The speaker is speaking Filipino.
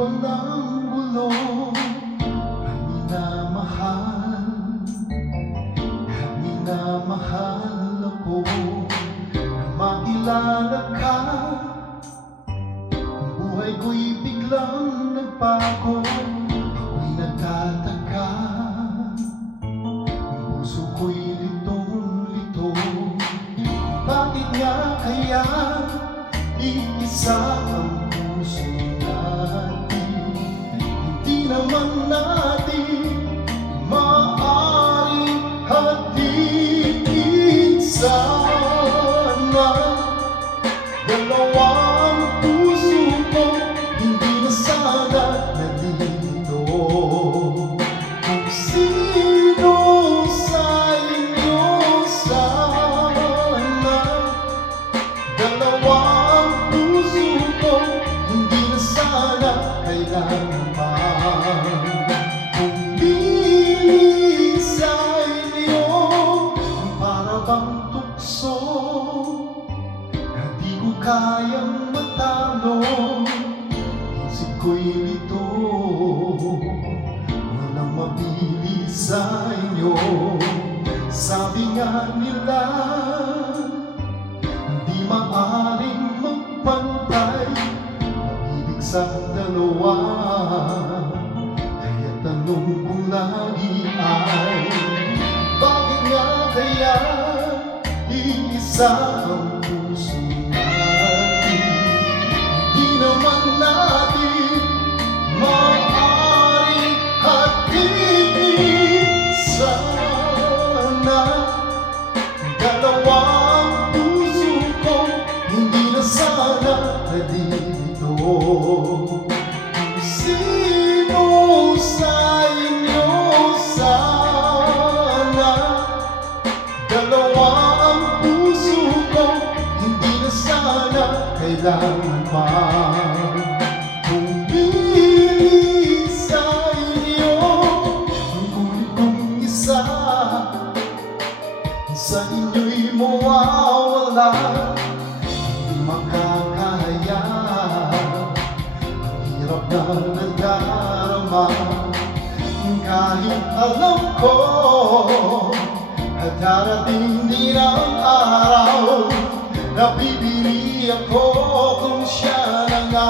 walang gulo ay minamahal, minamahal ako. Nang makilala ka, ang buhay ko'y biglang nagbago. Ako'y nagtataka, ang puso ko'y litong-lito. Bakit nga kaya iisa ang puso natin? Hindi naman natin maaaring hatiin sana. Dalawang puso ko hindi na sana nandito. Kung sino sa inyo sana, dalawang puso ko hindi na sana kailangan pa. Kung di sa inyo ang para bang tukso, hindi ko kayang matalo. Isip ko'y lito, walang mapili sa inyo. Sabi nga nila, hindi maaaring magpantay pag-ibig sa dalawa. Kaya tanong kong lagi ay, bakit nga kaya iisa ang puso natin? Hindi naman natin maaaring hatiin sana. Dalawang puso ko hindi na sana nandito. Kung sino sa inyo sana, dalawang puso ko hindi na sana kailangan pa. Kung pili sa inyo ang kulit kong isa, sa inyo'y mawawala, hindi makakaya. Ang hirap na nadarama, kahit alam ko at darating din ang araw na bibili ako kung siya na nga.